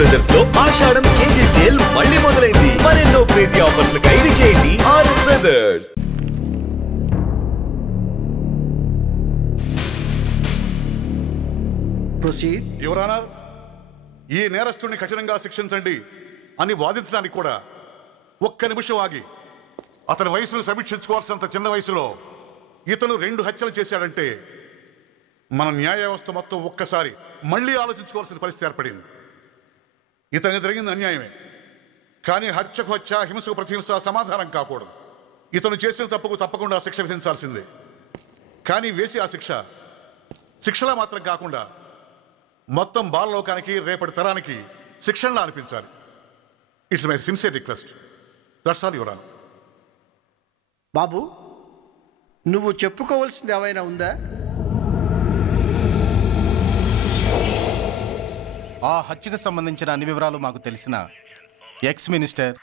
Brothers లో ఆషాఢం KG sale మళ్ళీ మొదలైంది. మరెన్నో క్రేజీ ఆఫర్స్ ఖైదీ చేయండి ఆర్ఎస్ బ్రదర్స్. యువర్ ఆనర్, ఈ నేరస్తుడిని కఠినంగా శిక్షించండి అని వాదించడానికి కూడా ఒక్క నిమిషం ఆగి అతని వయసును సమీక్షించుకోవాల్సినంత చిన్న వయసులో ఇతను 2 హత్యలు చేశాడంటే మన న్యాయ వ్యవస్థ మొత్తం ఒక్కసారి మళ్లీ ఆలోచించుకోవాల్సిన పరిస్థితి ఏర్పడింది. ఇతనికి జరిగింది అన్యాయమే, కానీ హత్యకు హత్య, హింసకు ప్రతిహింస సమాధానం కాకూడదు. ఇతను చేసిన తప్పుకు తప్పకుండా శిక్ష విధించాల్సిందే. కానీ వేసి ఆ శిక్షలా మాత్రం కాకుండా మొత్తం బాలలోకానికి, రేపటి తరానికి శిక్షణలా అనిపించాలి. It's my sincere request. That's all your honour. బాబు, నువ్వు చెప్పుకోవాల్సింది ఏమైనా ఉందా? ఆ హత్యకు సంబంధించిన అన్ని వివరాలు మాకు తెలిసిన ఎక్స్ మినిస్టర్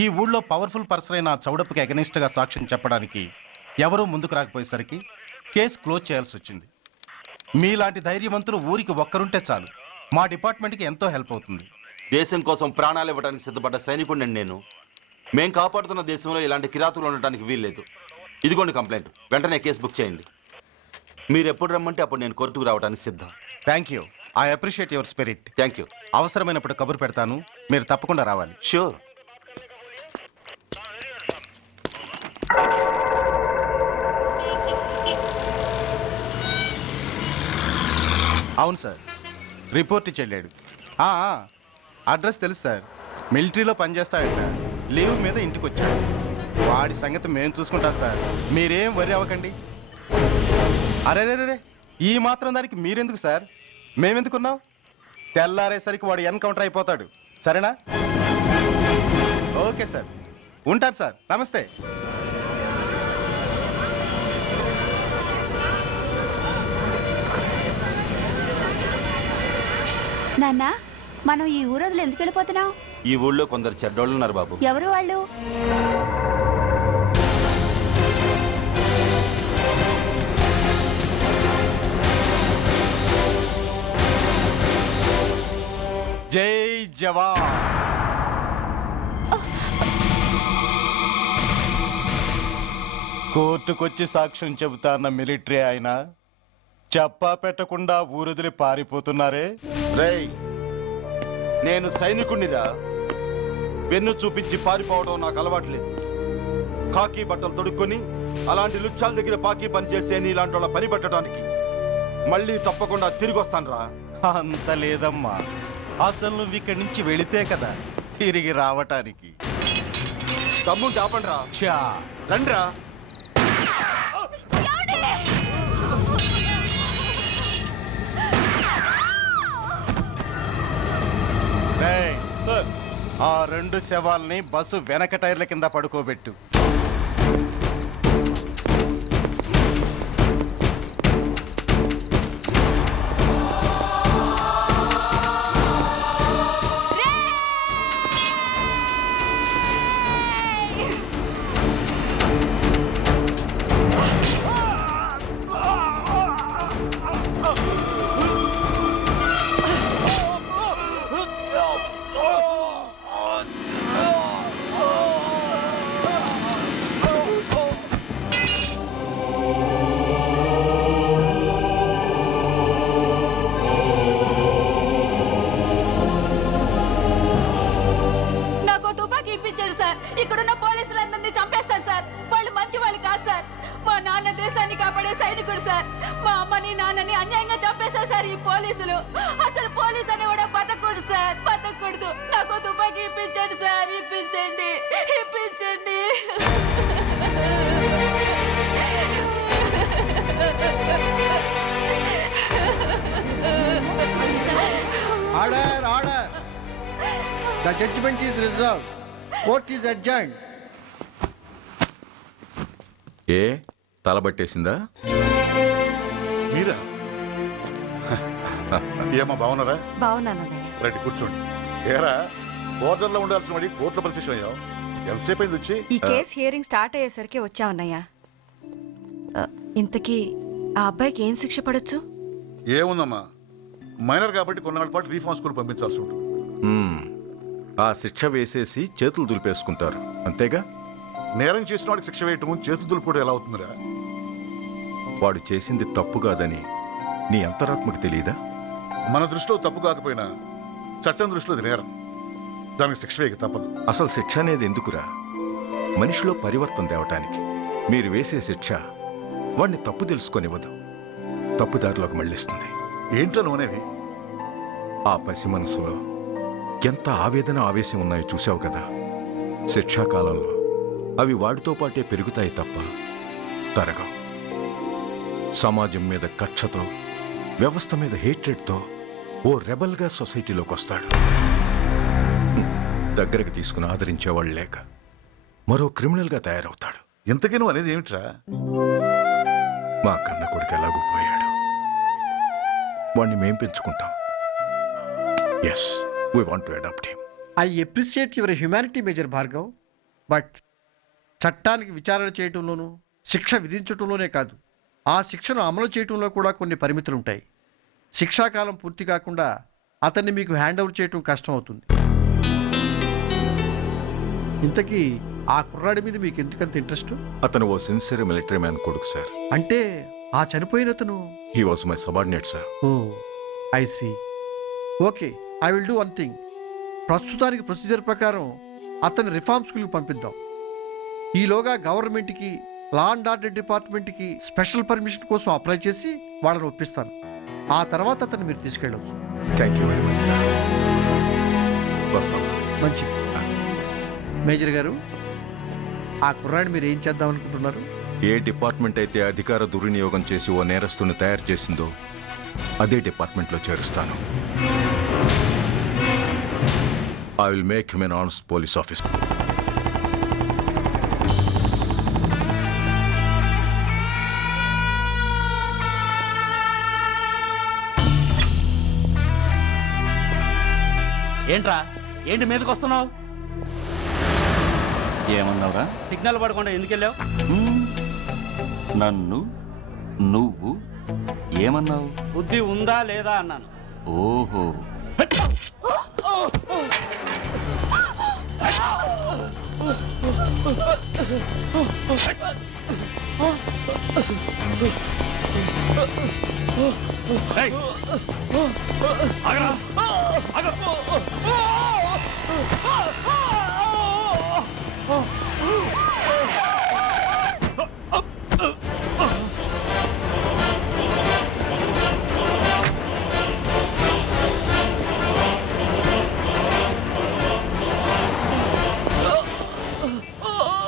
ఈ ఊళ్ళో పవర్ఫుల్ పర్సన్ అయిన చౌడప్పకి అగెనిస్ట్ గా సాక్ష్యం చెప్పడానికి ఎవరూ ముందుకు రాకపోయేసరికి కేసు క్లోజ్ చేయాల్సి వచ్చింది. మీలాంటి ధైర్యవంతులు ఊరికి ఒక్కరుంటే చాలు, మా డిపార్ట్మెంట్కి ఎంతో హెల్ప్ అవుతుంది. దేశం కోసం ప్రాణాలు ఇవ్వడానికి సిద్ధపడ్డ సైనికుడిని నేను. మేం కాపాడుతున్న దేశంలో ఇలాంటి కిరాతులు ఉండటానికి వీల్లేదు. ఇదిగోండి కంప్లైంట్, వెంటనే కేసు బుక్ చేయండి. మీరు ఎప్పుడు రమ్మంటే అప్పుడు నేను కోర్టుకు రావడానికి సిద్ధం. Thank you, I appreciate your spirit. Thank you. అవసరమైనప్పుడు కబురు పెడతాను, మీరు తప్పకుండా రావాలి. షూర్. అవును సార్, రిపోర్ట్ ఇచ్చి వెళ్ళాడు. అడ్రస్ తెలుసు సార్, మిలిటరీలో పనిచేస్తాడట. లీవ్ మీద ఇంటికి వచ్చాడు. వాడి సంగతి మేము చూసుకుంటాం సార్, మీరేం వరి అవ్వకండి. అరే, ఈ మాత్రం దానికి మీరెందుకు సార్, మేమెందుకున్నాం? తెల్లారేసరికి వాడు ఎన్కౌంటర్ అయిపోతాడు. సరేనా? ఓకే సార్, ఉంటాను సార్. నమస్తే. నాన్న, మనం ఈ ఊరొదిలి ఎందుకు వెళ్ళిపోతున్నాం? ఈ ఊళ్ళో కొందరు చెడ్డోళ్ళు ఉన్నారు బాబు. ఎవరు వాళ్ళు? జై జవాన్. కోర్టుకొచ్చి సాక్ష్యం చెబుతాన్న మిలిటరీ ఆయన చెప్పా పెట్టకుండా ఊరొదిలి పారిపోతున్నారే. రేయ్, నేను సైనికుణ్ణిరా. వెన్ను చూపించి పారిపోవడం నాకు అలవాట్లేదు. కాకి బట్టలు తొడుక్కొని అలాంటి లుచ్చాల దగ్గర పాకి పనిచేసే ఇలాంటి వాళ్ళ పని పెట్టడానికి మళ్ళీ తప్పకుండా తిరిగి వస్తాను రా. అంత లేదమ్మా, అసలు నువ్వు ఇక్కడి నుంచి వెళితే కదా తిరిగి రావటానికి. తమ్ముంటే ఆపండి రా. రండ్రా. ఆ 2 శవాల్ని బస్సు వెనక టైర్ల కింద పడుకోబెట్టు. ఇక్కడున్న పోలీసులందరినీ చంపేస్తారు సార్. వాళ్ళు మంచి వాళ్ళు కాదు సార్. మా నాన్న దేశాన్ని కాపాడే సైనికుడు సార్. మా అమ్మని నాన్నని అన్యాయంగా చంపేశారు సార్ ఈ పోలీసులు. అసలు పోలీసు అని కూడా బతకూడదు సార్, బతకూడదు. నాకు తుపాకీ ఇప్పించండి సార్, ఇప్పించండి, ఇప్పించండి. Order, order. The judgment is reserved. Court is adjourned. ఏ తలబట్టేసిందా? మీరా? ఏమా బాగున్నారా? బాగున్నానన్నయ్య. రండి కూర్చోండి. ఏరా, బోర్డర్లో ఉండాల్సిన వాడి కోర్టులో పరిశీలన అయ్యావు. ఎంతసేపు అయింది వచ్చి? ఈ కేసు హియరింగ్ స్టార్ట్ అయ్యేసరికి వచ్చామన్నయ్య. ఇంతకీ ఆ అబ్బాయికి ఏం శిక్ష పడొచ్చు? ఏముందమ్మా, మైనర్ కాబట్టి కొన్నాళ్ళ పాటు రీఫార్మ్ స్కూల్ పంపించాల్సి ఉంటుంది. ఆ శిక్ష వేసేసి చేతులు దులిపేసుకుంటారు అంతేగా? నేరం చేసిన వాడికి శిక్ష వేయటం చేతులు దులుపుడు ఎలా అవుతుందిరా? వాడు చేసింది తప్పు కాదని నీ అంతరాత్మకు తెలియదా? మన దృష్టిలో తప్పు కాకపోయినా చట్టం దృష్టిలో అది నేరం. దానికి శిక్ష వేయక తప్పదు. అసలు శిక్ష అనేది ఎందుకురా? మనిషిలో పరివర్తన తేవటానికి. మీరు వేసే శిక్ష వాడిని తప్పు తెలుసుకొనివ్వదు, తప్పుదారిలోకి మళ్ళిస్తుంది. ఏంటో నువ్వనేది? ఆ పసి మనసులో ఎంత ఆవేదన ఆవేశం ఉన్నాయో చూసావు కదా. శిక్షాకాలంలో అవి వాడితో పాటే పెరుగుతాయి తప్ప తరగవు. సమాజం మీద కక్షతో, వ్యవస్థ మీద హేట్రెడ్తో ఓ రెబల్గా సొసైటీలోకి వస్తాడు. దగ్గరకు తీసుకుని ఆదరించేవాళ్ళు లేక మరో క్రిమినల్గా తయారవుతాడు. ఇంతకీ నువ్వు అనేది ఏమిట్రా? మా కన్న కొడుకు ఎలాగూ పోయాడు, వాణ్ణి మేం పెంచుకుంటాం. Yes, we want to adopt him. I appreciate your humanity major Bhargav, but చట్టానికి విచారణ చేయటంలోనూ శిక్ష విధించటంలోనే కాదు, ఆ శిక్షను అమలు చేయటంలో కూడా కొన్ని పరిమితులు ఉంటాయి. శిక్షాకాలం పూర్తి కాకుండా అతన్ని మీకు హ్యాండ్ ఓవర్ చేయటం కష్టం అవుతుంది. ఇంతకీ ఆ కుర్రాడి మీద మీకు ఎందుకంత ఇంట్రెస్ట్? అతను ఓ సిన్సియర్ మిలిటరీ మ్యాన్ కొడుకు సార్. అంటే ఆ చనిపోయిన అతను? He was my subordinate sir. Oh I see. Okay, I will do one thing. ప్రస్తుతానికి ప్రొసీజర్ ప్రకారం అతన్ని రిఫార్మ్ స్కూల్కి పంపిద్దాం. ఈలోగా గవర్నమెంట్కి, లా అండ్ ఆర్డర్ డిపార్ట్మెంట్కి స్పెషల్ పర్మిషన్ కోసం అప్లై చేసి వాళ్ళని ఒప్పిస్తాను. ఆ తర్వాత అతన్ని మీరు తీసుకెళ్ళవచ్చు. Thank you very much sir. వస్తాం సార్. మంచిది. మేజర్ గారు, ఆ కుర్రాడిని మీరు ఏం చేద్దాం అనుకుంటున్నారు? ఏ డిపార్ట్మెంట్ అయితే అధికార దుర్వినియోగం చేసి ఓ నేరస్తుని తయారు చేసిందో అదే డిపార్ట్మెంట్లో చేరుస్తాను. I will make him an honest police officer. ఏంట్రా, ఏంటి మీదకి వస్తున్నావు? ఏమన్నావురా? సిగ్నల్ పడకుండా ఎందుకు వెళ్ళావు? నన్ను నువ్వు ఏమన్నావు? బుద్ధి ఉందా లేదా అన్నాను. ఓహో,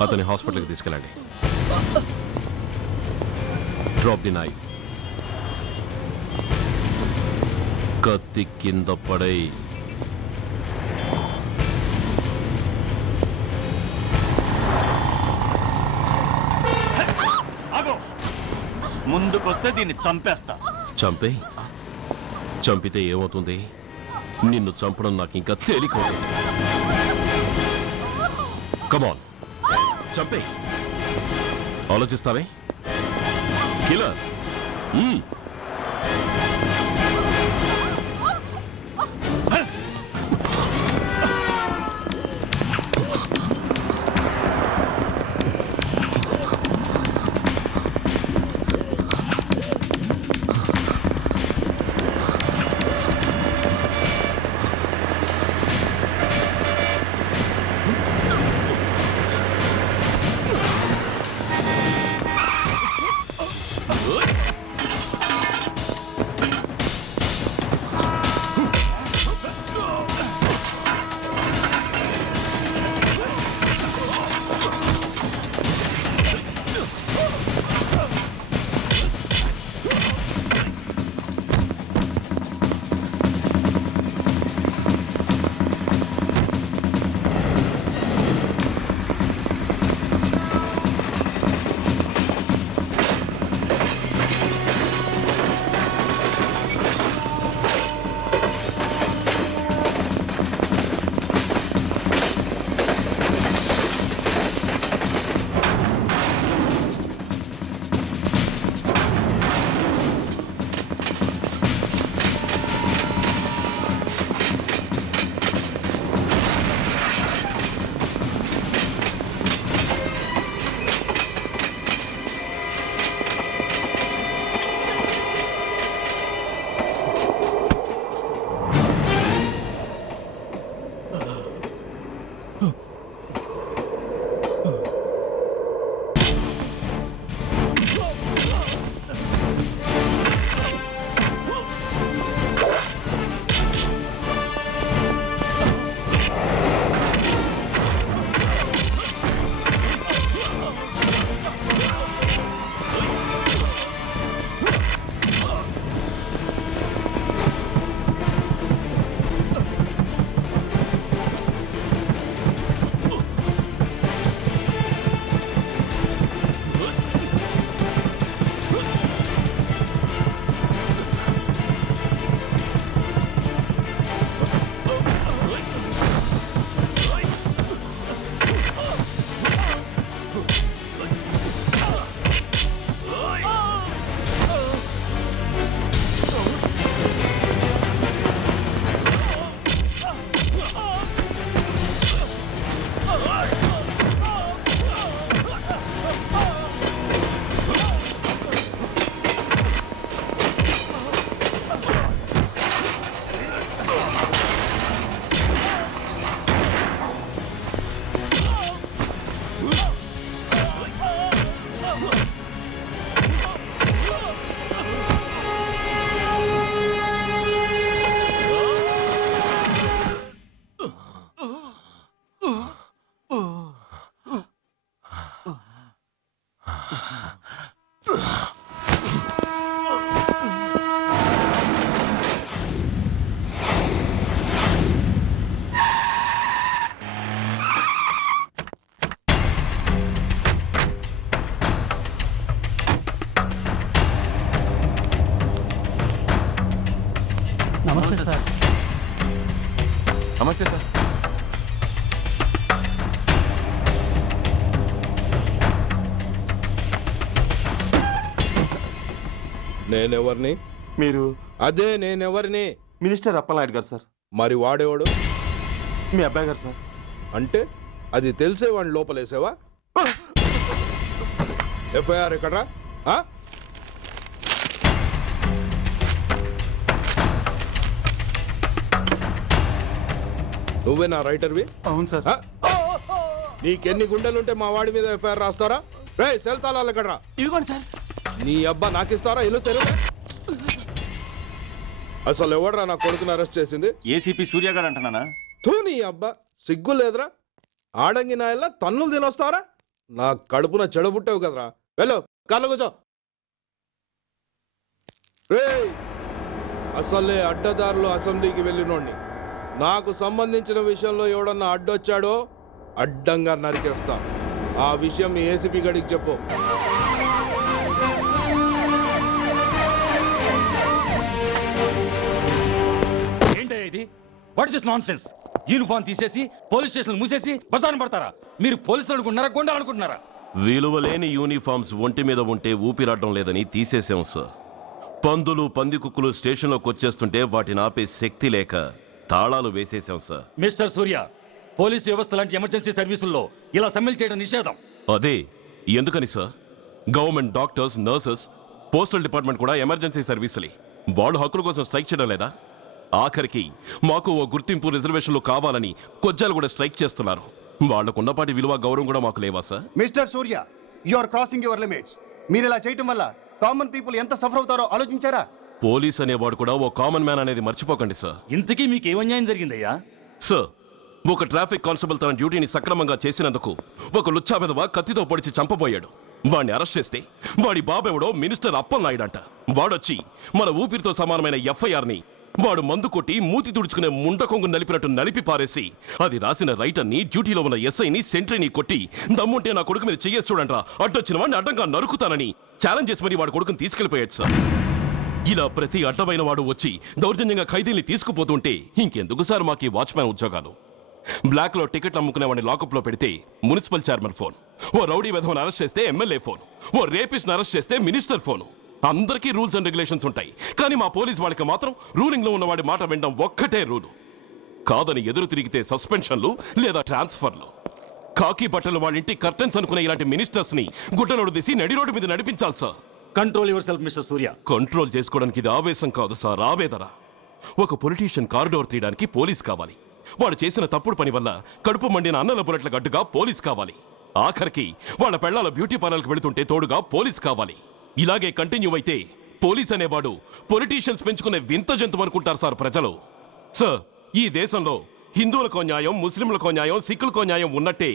అతని హాస్పిటల్కి తీసుకెళ్ళండి. Drop the knife. కత్తి కింద పడై. ముందుకొస్తే దీన్ని చంపేస్తా. చంపే. చంపితే ఏమవుతుంది? నిన్ను చంపడం నాకు ఇంకా తేలికవుతుంది. కమాన్, చంపే. ఆలోచిస్తావే కిల్లర్? నమస్తే సార్. నేనెవరిని? మీరు అదే నేనెవరిని? మినిస్టర్ అప్పలనాయుడు గారు సార్. మరి వాడేవాడు? మీ అబ్బాయి గారు సార్. అంటే అది తెలిసే వాడిని లోపలేసావా? ఎఫ్ఐఆర్ ఎక్కడ్రా? నువ్వేనా రైటర్వి? అవును సార్. నీకెన్ని గుండెలుంటే మా వాడి మీద ఎఫ్ఐఆర్ రాస్తారా? రే సెల్ తాళాలు ఎక్కడ్రా? ఇదిగోండి సార్. నీ అబ్బా నాకిస్తారా? ఇల్లు తెరువు. అసలు ఎవడ్రా నా కొడుకుని అరెస్ట్ చేసింది? ఏసీపీ సూర్య గారు అంటున్నానా? తూ నీ అబ్బా సిగ్గు లేదురా? ఆడంగి నాయల్లా తన్నులు తినొస్తారా? నా కడుపున చెడబుట్టావు కదరా. వెళ్ళు కార్లో కూర్చో. రే అసలే అడ్డదారులు అసెంబ్లీకి వెళ్ళినోడిని. నాకు సంబంధించిన విషయంలో ఎవడన్నా అడ్డొచ్చాడో అడ్డంగా నరికేస్తా. ఆ విషయం మీ ఏసీపీ గడికి చెప్పు. ఏంటయ్యా ఇది? What is nonsense? యూనిఫామ్ తీసేసి పోలీస్ స్టేషన్ మూసేసి బజారు పడతారా? మీరు పోలీసులు అనుకుంటున్నారా, గుండాలు అనుకుంటున్నారా? విలువలేని యూనిఫామ్స్ ఒంటి మీద ఉంటే ఊపిరాడడం లేదని తీసేసాం సార్. పందులు పందికుక్కులు స్టేషన్లోకి వచ్చేస్తుంటే వాటిని ఆపే శక్తి లేక తాళాలు వేసేసాం సార్. మిస్టర్ సూర్య, పోలీస్ వ్యవస్థ లాంటి ఎమర్జెన్సీ సర్వీసుల్లో ఇలా సమ్మెలు చేయడం నిషేధం. అదే ఎందుకని sir? Government doctors, nurses, postal department కూడా ఎమర్జెన్సీ సర్వీసులే. వాళ్ళు హక్కుల కోసం స్ట్రైక్ చేయడం లేదా? ఆఖరికి మాకు ఓ గుర్తింపు రిజర్వేషన్లు కావాలని కొజ్జాలు కూడా స్ట్రైక్ చేస్తున్నారు. వాళ్లకున్నపాటి విలువ గౌరవం కూడా మాకు లేవా sir? Mister Surya, you are crossing your limits. మీరు ఇలా చేయటం వల్ల కామన్ పీపుల్ ఎంత సఫర్ అవుతారో ఆలోచించారా? పోలీస్ అనేవాడు కూడా ఓ కామన్ మ్యాన్ అనేది మర్చిపోకండి సార్. ఇంతకీ మీకు ఏం అన్యాయం జరిగిందయ్యా? సార్, ఒక ట్రాఫిక్ కానిస్టేబుల్ తన డ్యూటీని సక్రమంగా చేసినందుకు ఒక లుచ్చా విధవ కత్తితో పొడిచి చంపబోయాడు. వాడిని అరెస్ట్ చేస్తే వాడి బాబెవడో మినిస్టర్ అప్పలనాయుడు అంట. వాడొచ్చి మన ఊపిరితో సమానమైన ఎఫ్ఐఆర్ని వాడు మందు కొట్టి మూతి తుడుచుకునే ముండకొంగు నలిపినట్టు నలిపి పారేసి అది రాసిన రైటర్ని, డ్యూటీలో ఉన్న ఎస్ఐని, సెంట్రీని కొట్టి దమ్ముంటే నా కొడుకు మీద చెయ్యేసి చూడంట్రా, అడ్డొచ్చిన వాడిని అడ్డంగా నరుకుతానని ఛాలెంజ్ చేసి మరి వాడు కొడుకుని తీసుకెళ్లిపోయాడు సార్. ఇలా ప్రతి అడ్డమైన వాడు వచ్చి దౌర్జన్యంగా ఖైదీల్ని తీసుకుపోతుంటే ఇంకెందుకు సార్ మాకు ఈ వాచ్మ్యాన్ ఉద్యోగాలు? బ్లాక్ లో టికెట్ అమ్ముకునే వాడిని లాకప్ లో పెడితే మున్సిపల్ చైర్మన్ ఫోన్, ఓ రౌడీ విధవను అరెస్ట్ చేస్తే ఎమ్మెల్యే ఫోన్, ఓ రేపిస్ట్ అరెస్ట్ చేస్తే మినిస్టర్ ఫోన్. అందరికీ రూల్స్ అండ్ రెగ్యులేషన్స్ ఉంటాయి, కానీ మా పోలీస్ వాళ్ళకి మాత్రం రూలింగ్ లో ఉన్న వాడి మాట వినడం ఒక్కటే రూలు. కాదని ఎదురు తిరిగితే సస్పెన్షన్లు లేదా ట్రాన్స్ఫర్లు. కాకి బట్టలు వాళ్ళ ఇంటి కర్టెన్స్ అనుకునే ఇలాంటి మినిస్టర్స్ ని గుడ్డలోడు తీసి నడి రోడ్డు మీద నడిపించాలి sir. Control your self mister Surya. Control చేసుకోవడానికి ఇది ఆవేశం కాదు సార్, ఆవేదన. ఒక పొలిటీషియన్ కారిడోర్ తీయడానికి పోలీస్ కావాలి. వాడు చేసిన తప్పుడు పని వల్ల కడుపు మండిన అన్నల బుల్లెట్ల గడ్డుగా పోలీస్ కావాలి. ఆఖరికి వాళ్ళ పెళ్లాల బ్యూటీ పార్లర్కి వెళుతుంటే తోడుగా పోలీస్ కావాలి. ఇలాగే కంటిన్యూ అయితే పోలీస్ అనేవాడు పొలిటీషియన్స్ పెంచుకునే వింత జంతువు అనుకుంటారు సార్ ప్రజలు. సార్, ఈ దేశంలో హిందువులకో న్యాయం, ముస్లింలకో న్యాయం, సిక్కులకో న్యాయం ఉన్నట్టే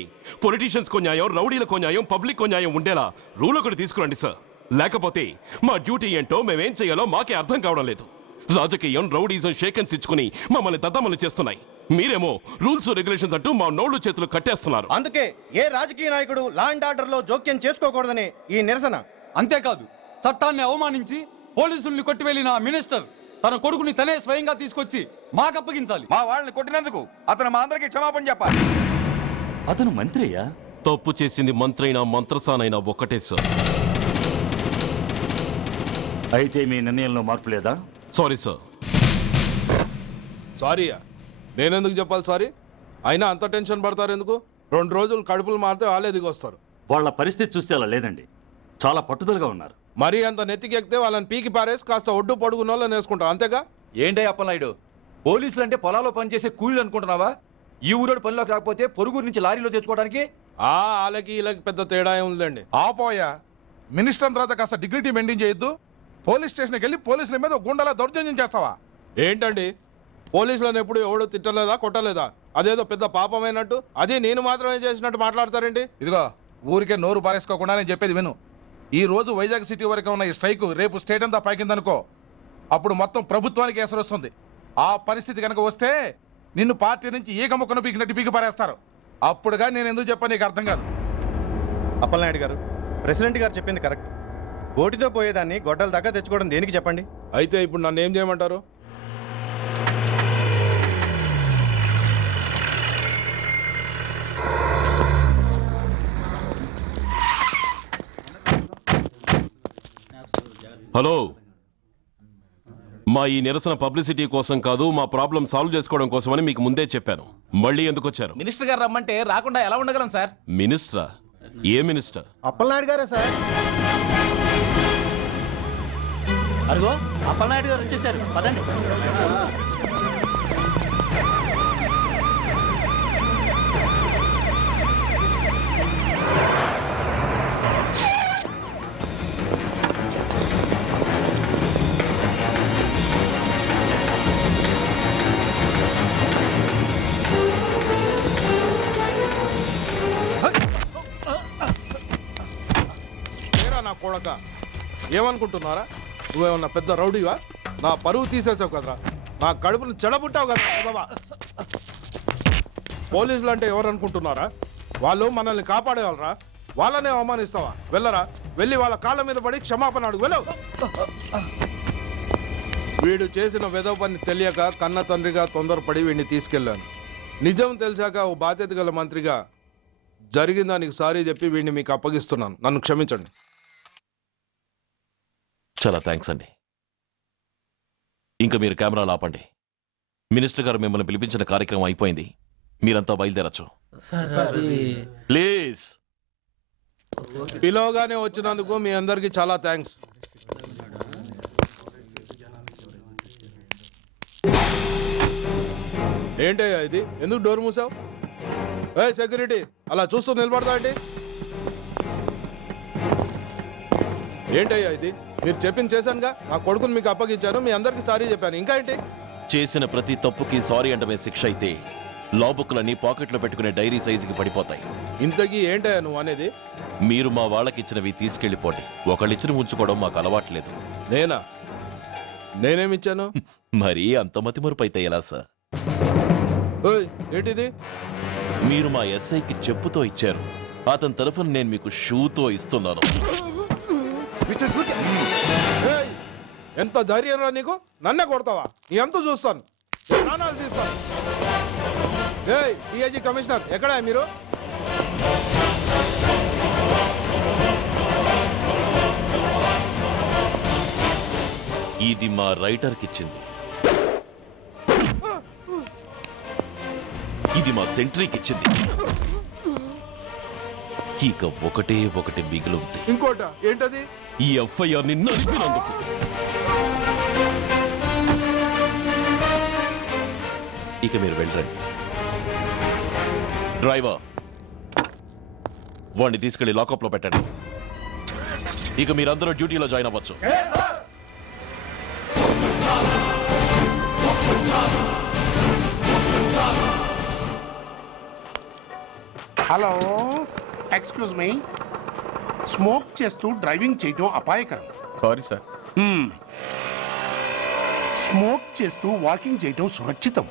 పొలిటీషియన్స్కో న్యాయం, రౌడీలకో న్యాయం, పబ్లిక్కో న్యాయం ఉండేలా రూల్ ఒకటి తీసుకురండి సార్. లేకపోతే మా డ్యూటీ ఏంటో మేమేం చేయాలో మాకే అర్థం కావడం లేదు. రాజకీయం, రౌడీజం షేకెన్స్ ఇచ్చుకుని మమ్మల్ని దద్దమలు చేస్తున్నాయి. మీరేమో రూల్స్ రెగ్యులేషన్స్ అంటూ మా నోళ్లు చేతులు కట్టేస్తున్నారు. అందుకే ఏ రాజకీయ నాయకుడు లా అండ్ ఆర్డర్ లో జోక్యం చేసుకోకూడదని ఈ నిరసన. అంతేకాదు, చట్టాన్ని అవమానించి పోలీసుల్ని కొట్టివెళ్లిన మినిస్టర్ తన కొడుకుని తనే స్వయంగా తీసుకొచ్చి మాకు అప్పగించాలి. మా వాళ్ళని కొట్టినందుకు అతను మా అందరికీ క్షమాపణ చెప్పాలి. అతను మంత్రి అయ్యా. తప్పు చేసింది మంత్రి అయినా మంత్రసానైనా ఒక్కటే సార్. అయితే మీ నిర్ణయంలో మార్పు లేదా? Sorry sir. సారీయా? నేనెందుకు చెప్పాలి సారీ? అయినా అంత టెన్షన్ పడతారు ఎందుకు? 2 రోజులు కడుపులు మారితే వాళ్ళే దిగొస్తారు. వాళ్ళ పరిస్థితి చూస్తే అలా లేదండి, చాలా పట్టుదలగా ఉన్నారు. మరీ అంత నెత్తికెక్కితే వాళ్ళని పీకి పారేసి కాస్త ఒడ్డు పొడుగున్న వాళ్ళని వేసుకుంటాం, అంతేగా? ఏంటే అప్పలనాయుడు, పోలీసులు అంటే పొలాల్లో పనిచేసే కూలీలు అనుకుంటున్నావా? ఈ ఊరోడు పనిలోకి రాకపోతే పొరుగురు నుంచి లారీలో తెచ్చుకోవడానికి వాళ్ళకి వీళ్ళకి పెద్ద తేడా ఉందండి. ఆపోయా, మినిస్టర్ తర్వాత కాస్త డిగ్నిటీ మెయింటైన్ చేయొద్దు. పోలీస్ స్టేషన్కి వెళ్ళి పోలీసుల మీద గుండెలా దౌర్జన్యం చేస్తావా? ఏంటండి, పోలీసులను ఎప్పుడు ఎవడు తిట్టలేదా, కొట్టలేదా? అదేదో పెద్ద పాపమైనట్టు అది నేను మాత్రమే చేసినట్టు మాట్లాడతారేంటి? ఇదిగో, ఊరికే నోరు పారేసుకోకుండా నేను చెప్పేది విను. ఈ రోజు వైజాగ్ సిటీ వరకు ఉన్న ఈ స్ట్రైక్ రేపు స్టేట్ అంతా పైకిందనుకో, అప్పుడు మొత్తం ప్రభుత్వానికి ఎసరు వస్తుంది. ఆ పరిస్థితి కనుక వస్తే నిన్ను పార్టీ నుంచి ఈగ ముక్కను పీకినట్టు పీకి పారేస్తారు. అప్పుడుగా నేను ఎందుకు చెప్పాను నీకు అర్థం కాదు. అప్పలనాయుడు గారు, ప్రెసిడెంట్ గారు చెప్పింది కరెక్ట్. ఓటితో పోయేదాన్ని గొడ్డల దాకా తెచ్చుకోవడం దేనికి చెప్పండి? అయితే ఇప్పుడు నన్ను ఏం చేయమంటారు? హలో, మా ఈ నిరసన పబ్లిసిటీ కోసం కాదు, మా ప్రాబ్లం సాల్వ్ చేసుకోవడం కోసమని మీకు ముందే చెప్పాను. మళ్ళీ ఎందుకు వచ్చారు? మినిస్టర్ గారు రమ్మంటే రాకుండా ఎలా ఉండగలం సార్? మినిస్టరా? ఏ మినిస్టర్? అప్పలనాయుడు గారే సార్. అదిగో అప్పలనాయుడు గారు వచ్చేసారు, పదండి. నా కొడక ఏమనుకుంటున్నారా? నువ్వేమన్నా పెద్ద రౌడీవా? నా పరువు తీసేసావు కదరా, నా కడుపును చెడబుట్టావు కదా. పోలీసులు అంటే ఎవరు అనుకుంటున్నారా? వాళ్ళు మనల్ని కాపాడేవాళ్ళరా, వాళ్ళనే అవమానిస్తావా? వెళ్ళరా, వెళ్ళి వాళ్ళ కాళ్ళ మీద పడి క్షమాపణ అడుగు, వెళ్ళవు. వీడు చేసిన వెధవ పని తెలియక కన్న తండ్రిగా తొందరపడి వీడిని తీసుకెళ్లాను. నిజం తెలిసాక ఓ బాధ్యత గల మంత్రిగా జరిగిన దానికి సారీ చెప్పి వీడిని మీకు అప్పగిస్తున్నాను. నన్ను క్షమించండి. చాలా థ్యాంక్స్ అండి. ఇంకా మీరు కెమెరాలు ఆపండి. మినిస్టర్ గారు మిమ్మల్ని పిలిపించిన కార్యక్రమం అయిపోయింది, మీరంతా బయలుదేరచ్చు. ప్లీజ్. పిలవగానే వచ్చినందుకు మీ అందరికీ చాలా థ్యాంక్స్. ఏంటయ్యా ఇది? ఎందుకు డోర్ మూసావు? ఏ సెక్యూరిటీ, అలా చూస్తూ నిలబడతా ఏంటి? ఏంటయ్యా ఇది? మీరు చెప్పింది చేశానుగా, నా కొడుకుని మీకు అప్పగించాను, మీ అందరికీ సారీ చెప్పాను, ఇంకా ఏంటి? చేసిన ప్రతి తప్పుకి సారీ అంటమే శిక్ష అయితే లా బుక్లన్నీ పాకెట్లో పెట్టుకునే డైరీ సైజుకి పడిపోతాయి. ఇంతకీ ఏంటయ్యా నువ్వు అనేది? మీరు మా వాళ్ళకిచ్చినవి తీసుకెళ్లిపోండి. ఒకళ్ళిచ్చిన ఉంచుకోవడం మాకు అలవాట్లేదు. నేనా? నేనేమిచ్చాను? మరి అంత మతిమరుపు అయితే ఎలా సార్? ఏంటిది? మీరు మా ఎస్ఐకి చెప్పుతో ఇచ్చారు, అతని తరఫున నేను మీకు షూతో ఇస్తున్నాను. ఎంత ధైర్యం రా నీకు? నన్నే కొడతావా? నీ ఎంత చూస్తాను, ప్రాణాలు తీస్తాను. డిఐజీ కమిషనర్ ఎక్కడా మీరు? ఇది మా రైటర్కి ఇచ్చింది, ఇది మా సెంట్రీకి ఇచ్చింది. ఇక ఒకటే ఒకటి మిగిలింది. ఇంకోట ఏంటది? ఈ ఎఫ్ఐఆర్ ని నడిపినందుకు. ఇక మీరు వెళ్ళండి. డ్రైవర్, వాడిని తీసుకెళ్లి లాకప్ లో పెట్టండి. ఇక మీరందరూ డ్యూటీలో జాయిన్ అవ్వచ్చు. Hello, excuse me. స్మోక్ చేస్తూ డ్రైవింగ్ చేయటం అపాయకరం. Sorry sir. స్మోక్ చేస్తూ వాకింగ్ చేయటం సురక్షితం.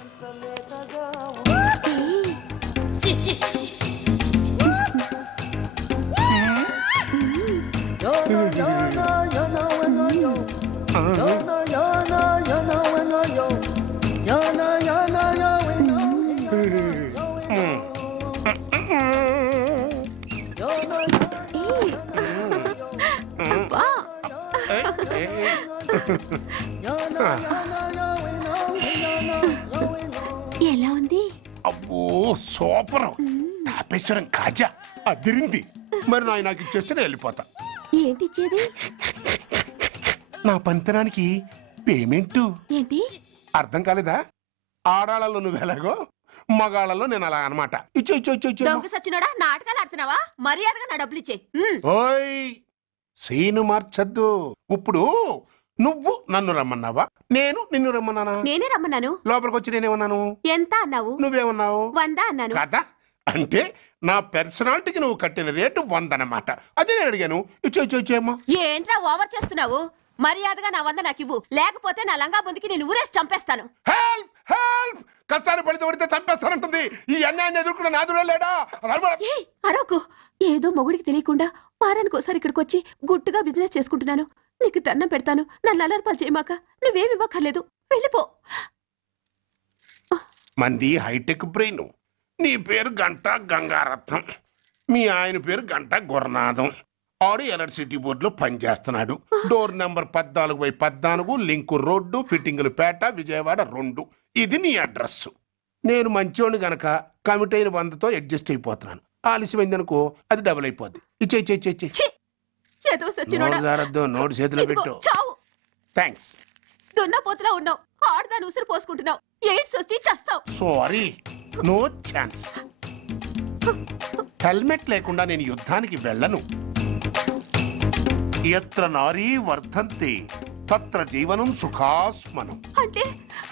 ఎలా ఉంది? అబ్బో సూపర్. తాపేశ్వరం కాజా అదిరింది. మరి నాకు ఇచ్చేస్తే నేను వెళ్ళిపోతా. ఏంటి ఇచ్చేది? నా పంతనానికి పేమెంట్. ఏంటి అర్థం కాలేదా? ఆడాళ్ళలో నువ్వు ఎలాగో, మగాళ్ళలో నేను అలా అనమాట. ఇచ్చో ఇచ్చో ఇచ్చో ఇచ్చో. దొంగ సచ్చినోడా, నాటకాలు ఆడుతున్నావా? మర్యాదగా నా డబ్బులు ఇచ్చే. ఓయ్ సీను మార్చద్దు. ఇప్పుడు నువ్వు నన్ను రమ్మన్నావా, నేను నిన్ను రమ్మన్నానా? నేనే రమ్మన్నాను. లోపలికి వచ్చి నేనేమన్నాను? ఎంత అన్నావు? నువ్వేమన్నావు? 100 అన్నాను. కదా, అంటే నా పర్సనాలిటీకి నువ్వు కట్టిన రేటు 100 అన్నమాట. అదే నేను అడిగాను. ఇచ్చో ఇచ్చో ఇచ్చేమ్మా. ఏంట్రా ఓవర్ చేస్తున్నావు? మర్యాదగా నా 100 నాకు ఇవ్వు, లేకపోతే నా లంగా బొందికి నేను ఊరేసి చంపేస్తాను. Help help. కష్టాన్ని పడితే చంపేస్తానంటుంది. ఈ అన్యాయాన్ని ఎదుర్కొన్న నాదుడే లేడా? అరవకు. ఏదో మొగుడికి తెలియకుండా వారానికి ఒకసారి ఇక్కడికి వచ్చి గుట్టుగా బిజినెస్ చేసుకుంటున్నాను. నీకు దండం పెడతాను, నన్ను అలర్పాలు చేయమాక. నువ్వేమి ఇవ్వక్కర్లేదు, వెళ్ళిపో. మంది హైటెక్ బ్రెయిన్. నీ పేరు గంట గంగారత్నం, మీ ఆయన పేరు గంట గురనాథం. ఆడు ఎలక్ట్రిసిటీ బోర్డులో పనిచేస్తున్నాడు. డోర్ నెంబర్ 14/14, లింకు రోడ్డు, ఫిట్టింగులు పేట, విజయవాడ 2. ఇది నీ అడ్రస్. నేను మంచోని గనక కమిట్ అయిన 100తో అడ్జస్ట్ అయిపోతున్నాను. ఆలస్యమైందనుకో అది డబుల్ అయిపోద్ది. ఇచ్చే నోటు చేతిలో పెట్టు. థ్యాంక్స్. దున్నపోతులా ఉన్నావు, ఆడదాని ఉసురు పోసుకుంటున్నావు, ఎయిడ్స్ వచ్చి చస్తావు. Sorry, no chance. హెల్మెట్ లేకుండా నేను యుద్ధానికి వెళ్ళను. ఎత్ర నారీ వర్ధంతి తత్ర జీవనం సుఖాస్మనం.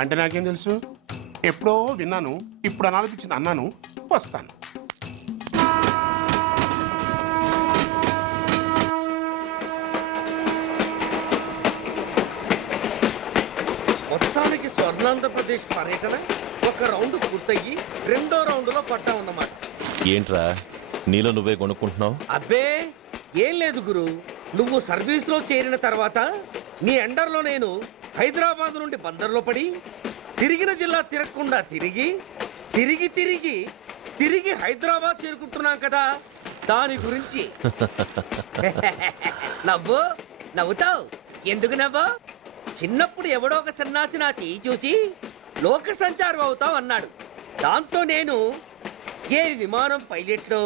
అంటే నాకేం తెలుసు? ఎప్పుడో విన్నాను, ఇప్పుడు అనాలనిపించింది అన్నాను. వస్తాను. మొత్తానికి స్వర్ణాంధ్రప్రదేశ్ పర్యటన ఒక రౌండ్ పూర్తయ్యి 2వ రౌండ్లో పట్టామన్నమాట. ఏంట్రా నీలో నువ్వే కొనుక్కుంటున్నావు? అబ్బే ఏం లేదు గురు, నువ్వు సర్వీస్ లో చేరిన తర్వాత నీ అండర్లో నేను హైదరాబాద్ నుండి బందర్లో పడి తిరిగిన జిల్లా తిరగకుండా తిరిగి హైదరాబాద్ చేరుకుంటున్నాం కదా, దాని గురించి. నవ్వుతావు ఎందుకు నవ్వు? చిన్నప్పుడు ఎవడో ఒక సన్నాసి నా చేయి చూసి లోక సంచారం అవుతావు అన్నాడు. దాంతో నేను ఏ విమానం పైలట్లో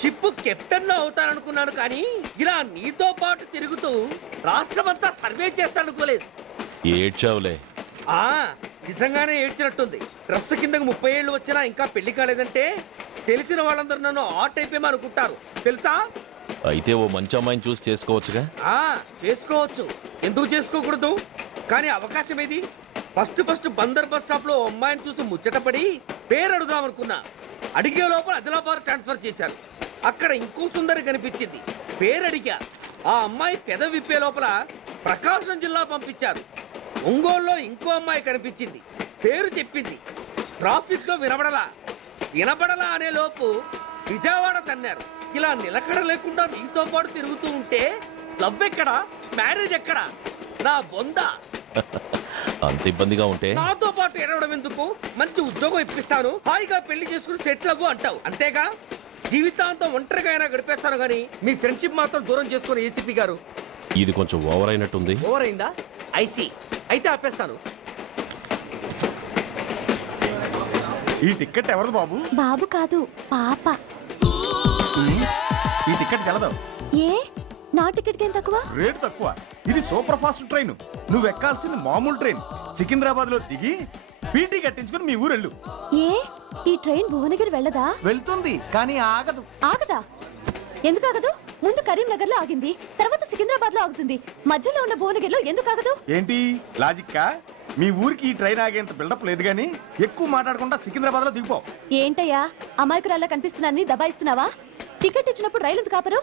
షిప్ కెప్టెన్ లో అవుతాననుకున్నాను, కానీ ఇలా నీతో పాటు తిరుగుతూ రాష్ట్రమంతా సర్వే చేస్తాననుకోలేదు. ఏడ్చావులే. నిజంగానే ఏడ్చినట్టుంది. డ్రెస్ కిందకు 30 ఏళ్ళు వచ్చినా ఇంకా పెళ్లి కాలేదంటే తెలిసిన వాళ్ళందరూ నన్ను ఆ టైపేమో అనుకుంటారు తెలుసా. అయితే ఓ మంచి అమ్మాయిని చూసి చేసుకోవచ్చుగా? చేసుకోవచ్చు, ఎందుకు చేసుకోకూడదు? కానీ అవకాశం ఏది? ఫస్ట్ బందర్ బస్ స్టాప్ లో అమ్మాయిని చూసి ముచ్చటపడి పేరు అడుగుదామనుకున్నా. అడిగే లోపల ఆదిలాబాద్ ట్రాన్స్ఫర్ చేశారు. అక్కడ ఇంకో సుందరి కనిపించింది, పేరు అడిగా. ఆ అమ్మాయి పెద విప్పే లోపల ప్రకాశం జిల్లా పంపించారు. ఒంగోలులో ఇంకో అమ్మాయి కనిపించింది, పేరు చెప్పింది. ట్రాఫిక్ లో వినబడలా అనే లోపు విజయవాడ తన్నారు. ఇలా నిలకడ లేకుండా నీతో పాటు తిరుగుతూ ఉంటే లవ్ ఎక్కడా, మ్యారేజ్ ఎక్కడా? నా బొంద. అంత ఇబ్బందిగా ఉంటే నాతో పాటు ఎడవడం ఎందుకు? మంచి ఉద్యోగం ఇప్పిస్తాను, హాయిగా పెళ్లి చేసుకుని సెటిల్ అవ్వు అంటావు అంతేగా. జీవితాంతం ఒంటరిగా అయినా గడిపేస్తాను, కానీ మీ ఫ్రెండ్షిప్ మాత్రం దూరం చేసుకుని ఏసీపీ గారు. ఇది కొంచెం ఓవర్ అయినట్టుంది. ఓవర్ అయిందా? ఐసీ, అయితే ఆపేస్తాను. ఈ టికెట్ ఎవరిది బాబు? బాబు కాదు, పాప. ఈ టికెట్ గలదు. ఏ నా టికెట్ ఏం తక్కువ? రేటు తక్కువ. ఇది సూపర్ ఫాస్ట్ ట్రైన్. నువ్వు ఎక్కాల్సింది మామూలు ట్రైన్. సికింద్రాబాద్ లో దిగి పీటీ కట్టించుకుని మీ ఊరెళ్ళు. ఏ ఈ ట్రైన్ భువనగిరి వెళ్ళదా? వెళ్తుంది, కానీ ఆగదు. ఆగదా? ఎందుకు ఆగదు? ముందు కరీంనగర్ లో ఆగింది, తర్వాత సికింద్రాబాద్ లో ఆగుతుంది. మధ్యలో ఉన్న భువనగిరిలో ఎందుకు ఆగదు? ఏంటి లాజిక్కా? మీ ఊరికి ఈ ట్రైన్ ఆగేంత బిల్డప్ లేదు, గానీ ఎక్కువ మాట్లాడకుండా సికింద్రాబాద్ లో దిగిపో. ఏంటయ్యా అమాయకురాల్లా కనిపిస్తున్నాన్ని దబాయిస్తున్నావా? టికెట్ ఇచ్చినప్పుడు రైలు ఎందుకు ఆపరు?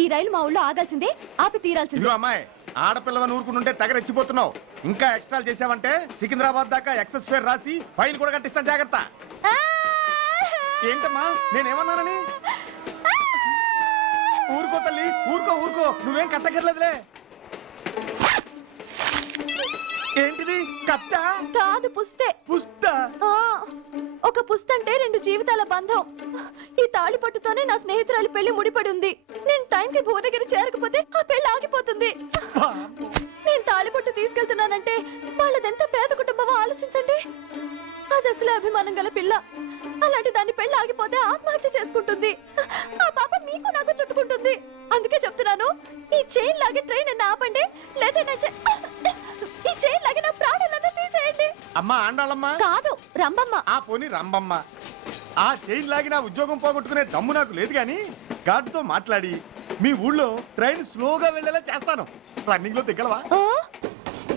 ఈ రైలు మా ఊళ్ళో ఆగాల్సిందే, ఆపి తీరాల్సిందే. అమ్మాయి, ఆడపిల్లవని ఊరుకుంటుంటే తగరెచ్చిపోతున్నావు. ఇంకా ఎక్స్ట్రాలు చేసావంటే సికింద్రాబాద్ దాకా ఎక్సెస్ ఫేర్ రాసి ఫైన్ కూడా కట్టిస్తాను, జాగ్రత్త. ఏంటమ్మా నేనేమన్నానని? ఊరుకో తల్లి, ఊరుకో, నువ్వేం కట్టగర్లేదులే. ఏంటిది? కట్ట కాదు, పుస్తే. పుస్తా? ఒక పుస్తంటే 2 జీవితాల బంధం. ఈ తాళి పట్టుతోనే నా స్నేహితురాలు పెళ్లి ముడిపడి ఉంది. నేను టైంకి భువనగిరి చేరకపోతే ఆ పెళ్లి ఆగిపోతుంది. నేను తాళి పట్టు తీసుకెళ్తున్నానంటే వాళ్ళదెంత పేద కుటుంబమో ఆలోచించండి. అది అసలు అభిమానం గల పిల్ల. అలాంటి దాని పెళ్లి ఆగిపోతే ఆత్మహత్య చేసుకుంటుంది. ఆ పాప మీకు నాకు చుట్టుకుంటుంది. అందుకే చెప్తున్నాను, ఈ చైన్ లాగి ట్రైన్ అన్న ఆపండి, లేదా ఈ చైన్ లాగి నా ప్రాణాలన్నా తీసేయండి. అమ్మా ఆండాళ్ళమ్మా కాదు, రంబమ్మ. ఆ పోని రంబమ్మ. ఆ చైన్ లాగి నా ఉద్యోగం పోగొట్టుకునే దమ్ము నాకు లేదు, గాని గార్డుతో మాట్లాడి మీ ఊళ్ళో ట్రైన్ స్లోగా వెళ్ళేలా చేస్తాను. రన్నింగ్ లో దిగలవా?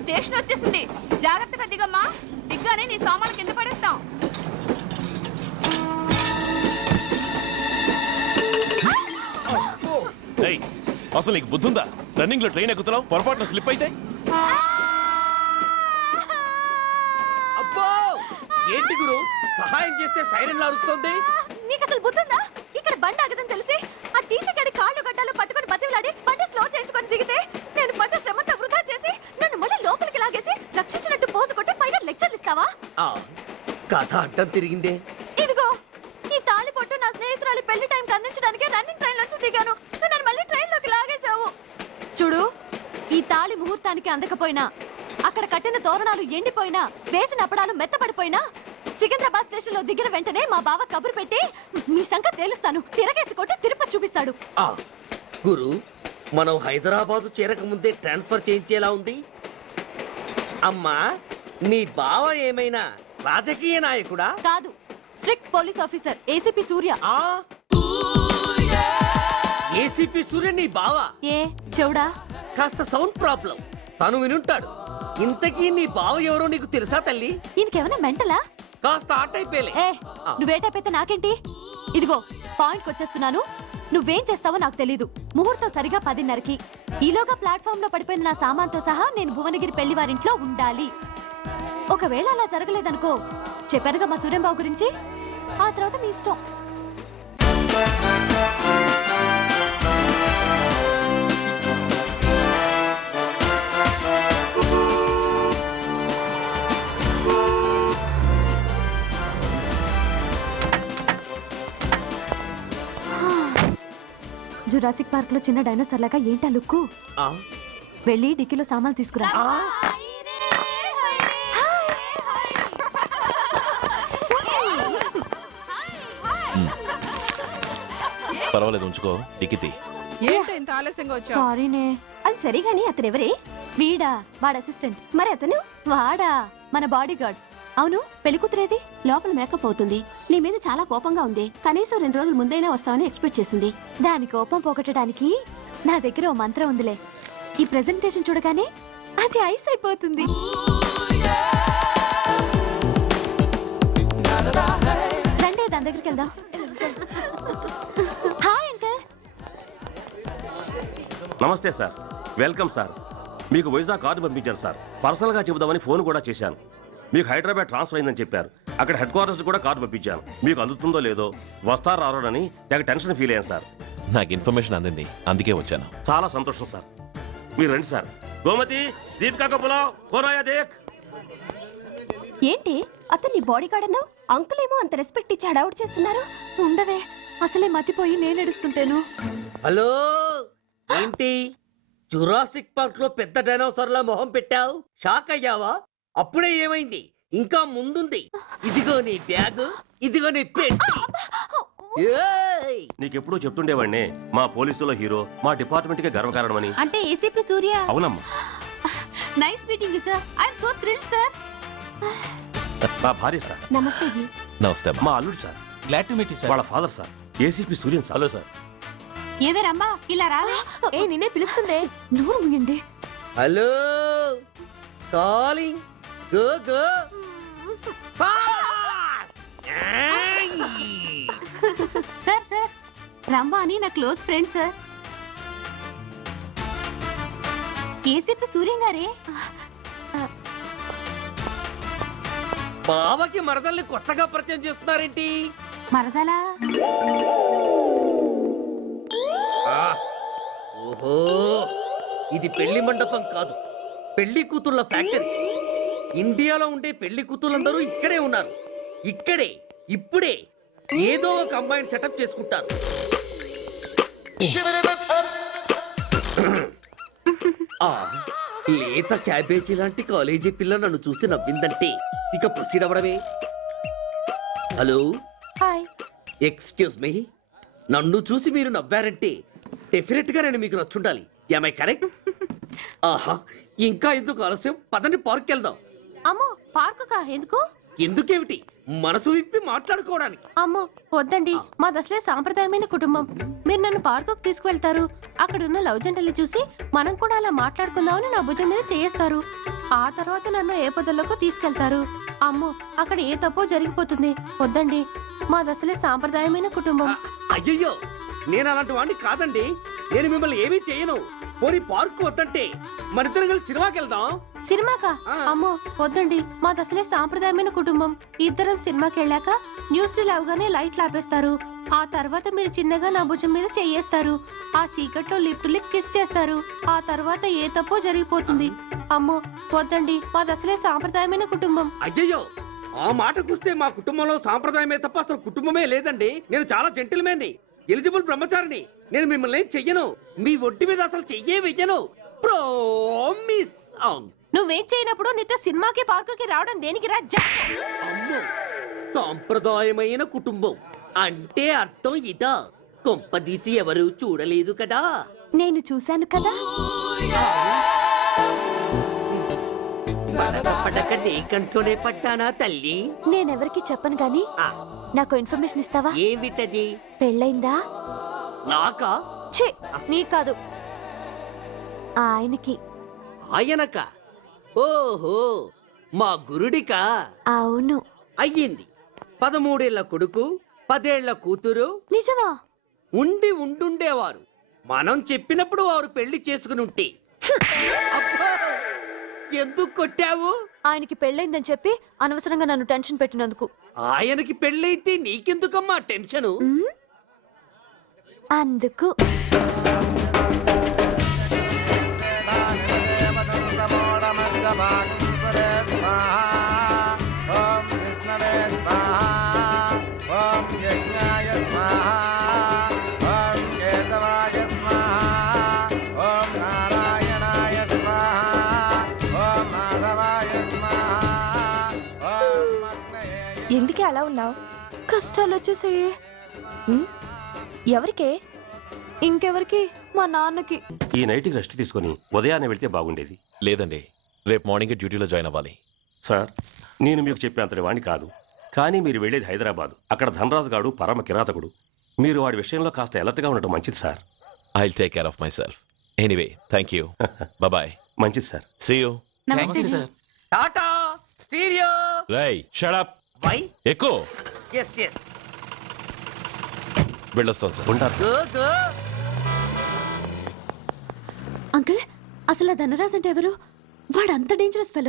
స్టేషన్ వచ్చేసింది, జాగ్రత్తగా దిగమ్మా. దిగ్గానే నీ సామాన్లు కింద పడేస్తాం. అసలు నీకు బుద్ధుందా? రన్నింగ్ లో ట్రైన్ ఎక్కుతున్నావు, పొరపాటున స్లిప్ అయితే? అబ్బో ఏంటి గురు, సహాయం చేస్తే సైరన్ లారుస్తోంది. నీకు అసలు బుద్ధుందా? ఇక్కడ బండి ఆగదని తెలిసి ఆ టీసీ గడి కాళ్ళు గడ్డాలు పట్టుకొని బతిలాడి బండి స్లో చేయించుకొని దిగితే నేను పడ్డ శ్రమంతా వృధా చేసి నన్ను మళ్ళీ లోపలికి లాగేసి రక్షించినట్టు పోజు కొట్టి పైన లెక్చర్లు ఇస్తావా? కథ అడ్డం తిరిగిందే. ఇదిగో ఈ తాళి పొట్టు నా స్నేహితురాలి పెళ్లి టైంకి అందించడానికి రన్నింగ్ ట్రైన్ నుంచి దిగాను. నన్ను మళ్ళీ ట్రైన్ లోకి లాగేశావు. చూడు, ఈ తాళి ముహూర్తానికి అందకపోయినా, అక్కడ కట్టిన తోరణాలు ఎండిపోయినా, వేసిన అప్పడాలు మెత్తపడిపోయినా, సికింద్రాబాద్ స్టేషన్ లో దిగిన వెంటనే మా బావ కబురు పెట్టి మీ సంగతి తేలుస్తాను, తిరగేసుకుంటే తిరుపతి చూపిస్తాడు. గురు, మనం హైదరాబాద్ చేరక ముందే ట్రాన్స్ఫర్ చేయించేలా ఉంది. అమ్మా, మీ బావ ఏమైనా రాజకీయ నాయకుడా? కాదు, స్ట్రిక్ట్ పోలీస్ ఆఫీసర్, ఏసీపీ సూర్య. ఏసీపీ సూర్య నీ బావ? ఏ చెవుడా? కాస్త సౌండ్ ప్రాబ్లం, తను వినుంటాడు. ఇంతకీ నీ బావ ఎవరో నీకు తెలుసా తల్లి? ఈయనకేమైనా మెంటలా? కాస్త ఆట అయిపోయలే. నువ్వే టైప్ నాకేంటి? ఇదిగో పాయింట్కి వచ్చేస్తున్నాను. నువ్వేం చేస్తావో నాకు తెలీదు. ముహూర్తం సరిగా 10:30కి. ఈలోగా ప్లాట్ఫామ్ లో పడిపోయిన నా సామాన్తో సహా నేను భువనగిరి పెళ్లి వారింట్లో ఉండాలి. ఒకవేళ అలా జరగలేదనుకో, చెప్పానుగా మా సూర్యంబాబు గురించి, ఆ తర్వాత మీ ఇష్టం. జురాసిక్ పార్క్ లో చిన్న డైనోసార్ లాగా ఏంటా లుక్కు? వెళ్ళి డిక్కీలో సామాన్లు తీసుకురా. పర్వాలేదు, ఉంచుకో. డిక్కితి. ఏంటి ఇంత ఆలస్యంగా వచ్చావు? సారీనే. అది సరే గాని అతను ఎవరే? వీడా? వాడ అసిస్టెంట్. మరి అతను? వాడా మన బాడీ గార్డ్. అవును, పెళ్లి కూతురేది? లోపల మేకప్ అవుతుంది. నీ మీద చాలా కోపంగా ఉంది. కనీసం 2 రోజుల ముందైనా వస్తామని ఎక్స్పెక్ట్ చేసింది. దాని కోపం పోగొట్టడానికి నా దగ్గర ఓ మంత్రం ఉందిలే. ఈ ప్రెజెంటేషన్ చూడగానే అది ఐస్ అయిపోతుంది. రండి, దాని దగ్గరికి వెళ్దాం. Hi uncle. నమస్తే సార్, వెల్కమ్ సార్. మీకు వైజాగ్ కార్డు పంపించారు సార్. పర్సనల్గా చెబుదామని ఫోన్ కూడా చేశాను. మీకు హైదరాబాద్ ట్రాన్స్ఫర్ అయిందని చెప్పారు. అక్కడ హెడ్ క్వార్టర్స్ కూడా కార్డు పంపించాను. మీకు అందుతుందో లేదో, వస్తారో రారోడని తెగ టెన్షన్ ఫీల్ అయ్యాను సార్. నాకు ఇన్ఫర్మేషన్ అందింది, అందుకే వచ్చాను. చాలా సంతోషం సార్. మీరు రండి సార్. గోమతి, దీపికా కపులా, కోరాయా దేక్. ఏంటి అతన్ని బాడీ గార్డ్ అన్నావు? అంకుల్ ఏమో అంత రెస్పెక్ట్ ఇచ్చి హడావుడ్ చేస్తున్నారు. ఉండవే, అసలే మతిపోయి నేను ఎడుస్తుంటాను. హలో, ఏంటి జురాసిక్ పార్క్ లో పెద్ద డైనోసార్ లా మొహం పెట్టావు? షాక్ అయ్యావా? అప్పుడే ఏమైంది? ఇంకా ముందుంది. ఇదిగో నీ బ్యాగ్, ఇదిగో నీ పెట్టి. నీకెప్పుడూ చెప్తుండేవాడిని, మా పోలీసులో హీరో, మా డిపార్ట్మెంట్ కి గర్వకారణమని. అంటే ఏసీపీ సూర్య? అవునమ్మా. Nice meeting sir. I'm so thrilled sir. మా భార్య సార్. నమస్తే జీ. నమస్తే. మా అల్లుడు sir. Glad to meet you sir. వాళ్ళ father sir, ACP Suryan sir. Hello sir. ఏవే రమ్మా, ఇలా రావే. ఏ నిన్నే పిలుస్తుందే. నోరు ముయ్యండి. Hello, calling. Go go. Sir sir, రమ్మ అని నా close friend sir. ACP Suryam గారే. బావకి మరదల్ని కొత్తగా పరిచయం చేస్తున్నారేంటి? మరదలా? ఓహో, ఇది పెళ్లి మండపం కాదు, పెళ్లి కూతుళ్ళ ఫ్యాక్టరీ. ఇండియాలో ఉండే పెళ్లి కూతుళ్ళందరూ ఇక్కడే ఉన్నారు. ఇక్కడే ఇప్పుడే ఏదో ఒక అమ్మాయిని సెటప్ చేసుకుంటారు. లేత క్యాబేజీ లాంటి కాలేజీ పిల్ల నన్ను చూసి నవ్విందంటే ఇక ప్రొసీడ్ అవ్వడమే. Hello, hi. ఎక్స్క్యూజ్ మీ, నన్ను చూసి మీరు నవ్వారంటే డెఫినెట్ గా నేను మీకు నచ్చుండాలి. Am I correct? ఆహా, ఇంకా ఎందుకు ఆలస్యం? పదండి, పార్క్ వెళ్దాం. అమ్మో, పార్కుకా? ఎందుకు? ఎందుకేమిటి, మనసు విప్పి మాట్లాడుకోవడానికి. అమ్మో వద్దండి, మాది అసలే సాంప్రదాయమైన కుటుంబం. మీరు నన్ను పార్కుకు తీసుకువెళ్తారు, అక్కడున్న లవ్ జంటల్ని చూసి మనం కూడా అలా మాట్లాడుకుందామని నా భుజం మీద చేస్తారు. ఆ తర్వాత నన్ను ఏ పొదల్లోకి తీసుకెళ్తారు. అమ్మో, అక్కడ ఏ తప్పో జరిగిపోతుంది. వద్దండి, మాది అసలే సాంప్రదాయమైన కుటుంబం. అయ్యయ్యో, నేను అలాంటి వాడిని కాదండి. నేను మిమ్మల్ని ఏమీ చేయను. పోనీ పార్క్ వద్దంటే మరిద్దరం కలిసి సినిమాకి వెళ్దాం. సినిమాకా? అమ్మో వద్దండి, మాది అసలే సాంప్రదాయమైన కుటుంబం. ఇద్దరం సినిమాకి వెళ్ళాక న్యూస్ అవగానే లైట్లు ఆపేస్తారు. ఆ తర్వాత మీరు చిన్నగా నా భుజం మీద చెయ్యేస్తారు. ఆ చీకట్లో లిప్ టు లిప్ కిస్ చేస్తారు. ఆ తర్వాత ఏ తప్పో జరిగిపోతుంది. అమ్మో వద్దండి, మాది అసలే సాంప్రదాయమైన కుటుంబం. అయ్యయ్యో, ఆ మాటకొస్తే మా కుటుంబంలో సాంప్రదాయమే తప్ప అసలు కుటుంబమే లేదండి. నేను చాలా జెంటిల్మెన్ని. ఎలిజిబుల్ బ్రహ్మచారిని. నేను మిమ్మల్ని చెయ్యను. మీ ఒంటి మీద అసలు చెయ్యే వెయ్యను. ప్రామిస్. నువ్వేం చేయనప్పుడు నీతో సినిమాకి పార్కుకి రావడం దేనికి రా? అమ్మో, సాంప్రదాయమైన కుటుంబం అంటే అర్థం ఇదా? కొంపదీసి ఎవరు చూడలేదు కదా? నేను చూశాను కదా. పడక నీ కంట్లోనే పడ్డానా తల్లి? నేనెవరికి చెప్పను గాని నాకు ఇన్ఫర్మేషన్ ఇస్తావా? ఏమిటది? పెళ్ళైందా? నాకా? ఛీ, నీ కాదు, ఆయనకి. ఆయనక? ఓహో, మా గురుడికా? అవును. అయ్యింది. 13 ఏళ్ల కొడుకు, 10 ఏళ్ల కూతురు. నిజమా? ఉండుండేవారు. మనం చెప్పినప్పుడు వారు పెళ్లి చేసుకుని ఉంటే. అబ్బా, ఎందుకు కొట్టావు? ఆయనకి పెళ్ళైందని చెప్పి అనవసరంగా నన్ను టెన్షన్ పెట్టినందుకు. ఆయనకి పెళ్ళైతే నీకెందుకమ్మా టెన్షను? అందుకు. ఎందుకే అలా ఉన్నావు? కష్టాలు వచ్చేసాయి. ఎవరికే? ఇంకెవరికి? మా నాన్నకి. ఈ నైట్కి రెస్ట్ తీసుకొని ఉదయాన్నే వెళ్తే బాగుండేది. లేదండి, రేపు మార్నింగ్ డ్యూటీలో జాయిన్ అవ్వాలి. సార్, నేను మీకు చెప్పేంతటి వాణ్ణి కాదు. కానీ మీరు వెళ్ళేది హైదరాబాద్. అక్కడ ధనరాజు గాడు పరమ కిరాతకుడు. మీరు వాడి విషయంలో కాస్త అలర్ట్గా ఉండటం మంచిది sir. I'll take care of myself. Anyway, thank you. Bye. మంచిది sir. See you. Tata stereo. రేయ్, షట్ అప్. వై? ఎక్కువ. yes yes. వెళ్ళొస్తాను సార్. ఉంటారు. go go. అంకుల్, అసలు ధనరాజ్ అంటే ఎవరు? వాడు అంత డేంజరస్ ఫెలో.